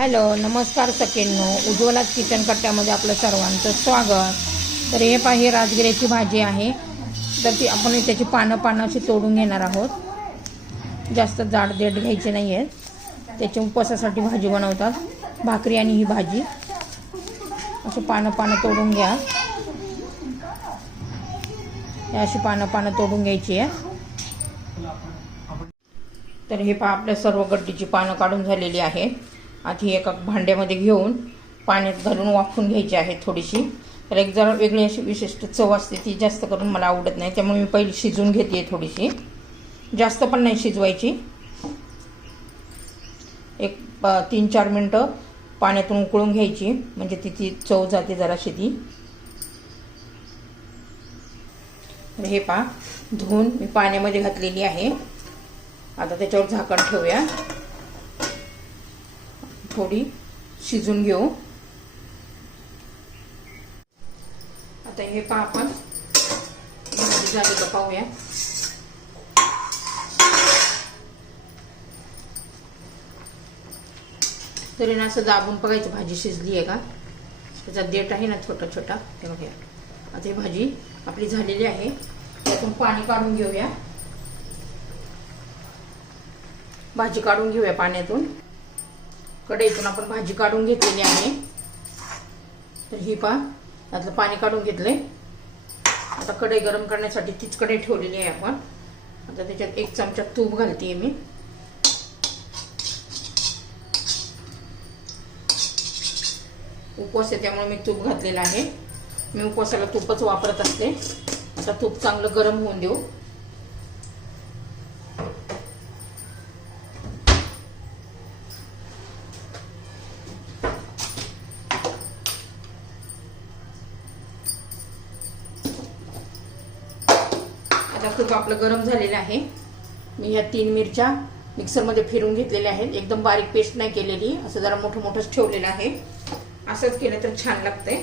Hello नमस्कार सकेंनो उज्ज्वलाच kitchen कट्ट्यामध्ये आपलं सर्वांचं स्वागत. तर हे पहा ही राजगिऱ्याची भाजी आहे. तर ती आपण त्याची पानं पानं अशी तोडून घेणार आहोत. जास्त जाड देठ घ्यायचे नाही आहेत त्याच्या उपवासासाठी भाजी बनवतात. भाकरी आणि ही भाजी. अशी पानं पानं तोडून घ्या. हे अशी पानं पानं तोडून घ्यायची आहे. तर हे पहा आपल्या सर्व गड्डीची पानं काढून झालेली आहेत आधी एका भांड्यामध्ये घेऊन पाण्यात घालून वाफून घ्यायची आहे थोडीशी. तर एक जरा वेगळी अशी विशिष्ट चव असते ती जास्त करून मला आवडत नाही. त्यामुळे मी पहिली शिजून घेते थोडीशी. जास्त पण नाही शिजवायची. एक प- तीन चार मिनटं पाण्यातून उकळून घ्यायची. म्हणजे तिची चव जाते जराशी ती. हे पहा धुवून मी पाण्यामध्ये घातलेली आहे. आता त्याच्यावर झाकण ठेवूया. थोडी शिजून घेऊ. आता हे पहा आपण. झाले झाली का पाहूया. तरी ना असं दाबून बघायचं भाजी शिजली आहे का? त्याचा देठ आहे ना छोटा छोटा ते बघूया. आता ही भाजी आपली झालेली आहे. त्यातून पाणी काढून घेऊया. भाजी काढून घेऊया पाण्यातून. कढईतून आपण भाजी काढून घेतलेली आहे. तर ही पा त्यातलं पाणी काढून घेतलंय. आता कढई गरम करण्यासाठी तीच कढई ठेवलेली आहे आपण. आता त्याच्यात एक चमचा तूप घालते मी. उपवास आहे त्यामुळे मी तूप घातलेला आहे. मी उपवासाला तूपच वापरत असते. आता तूप चांगलं गरम होऊन देऊ. आता खूप आपलं गरम झालेलं आहे. मी ह्या तीन मिरच्या मिक्सरमध्ये फिरून घेतलेल्या आहेत. एकदम बारीक पेस्ट नाही केलेली. असं जरा मोठं मोठंच ठेवलेलं आहे. असंच केलं तर छान लागतंय.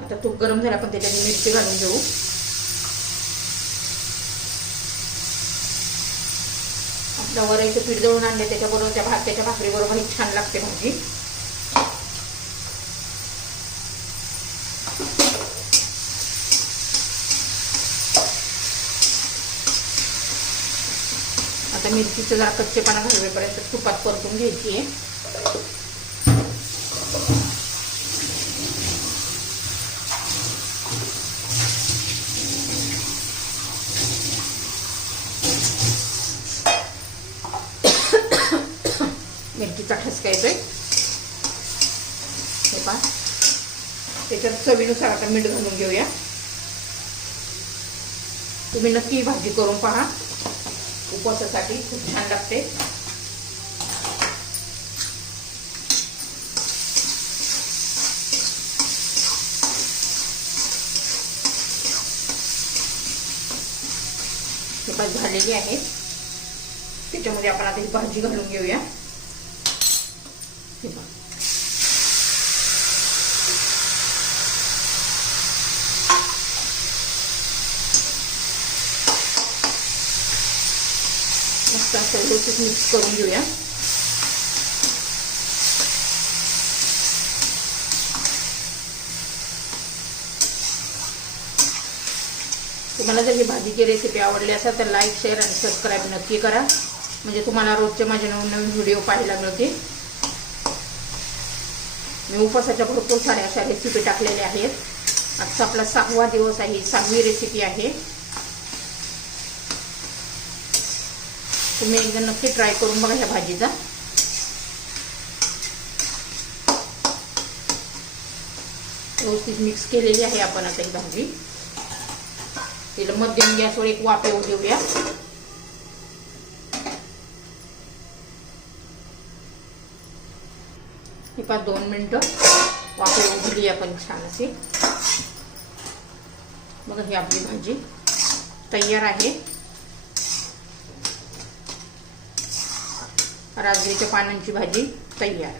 आता तूप गरम झाला पण त्याच्यात मिरची घालून घेऊ. आपल्या वरायचं पीठ दळून आणले त्याच्याबरोबर त्या भाताच्या भाकरीबरोबर ही छान लागते भाजी. आता मिरचीचं जरा कच्चेपणा घालवेपर्यंत तुपात परतून घ्यायची आहे. मिरचीचा ठसका येतोय. हे पहा. त्याच्यात चवीनुसार आता मीठ घालून घेऊया. तुम्ही नक्की भाजी करून पहा. उपवासासाठी खूप छान लागते. चपात झालेली आहे. त्याच्यामध्ये आपण आता ही भाजी घालून घेऊया. हे पहा असं व्यवस्थित मिक्स करून घेऊया. तुम्हाला जर ही भाजीची रेसिपी आवडली असेल तर लाईक शेअर आणि सबस्क्राईब नक्की करा. म्हणजे तुम्हाला रोजचे माझे नवीन नवीन व्हिडिओ पाहायला मिळतील. मी उपवासाच्या भरपूर साऱ्या अशा रेसिपी टाकलेल्या आहेत. आजचा आपला सहावा दिवस आहे. सहावी रेसिपी आहे. तुम्ही एकदा नक्की ट्राय करून बघा ह्या भाजीचा. व्यवस्थित मिक्स केलेली आहे आपण आता ही भाजी. तिला मध्यम गॅसवर एक वाफ येऊ देऊया. हे पाच दोन मिनटं वाफ येऊ दिली आपण छान अशी. बघा ही आपली भाजी तयार आहे. राजगिरीच्या पानांची भाजी तयार.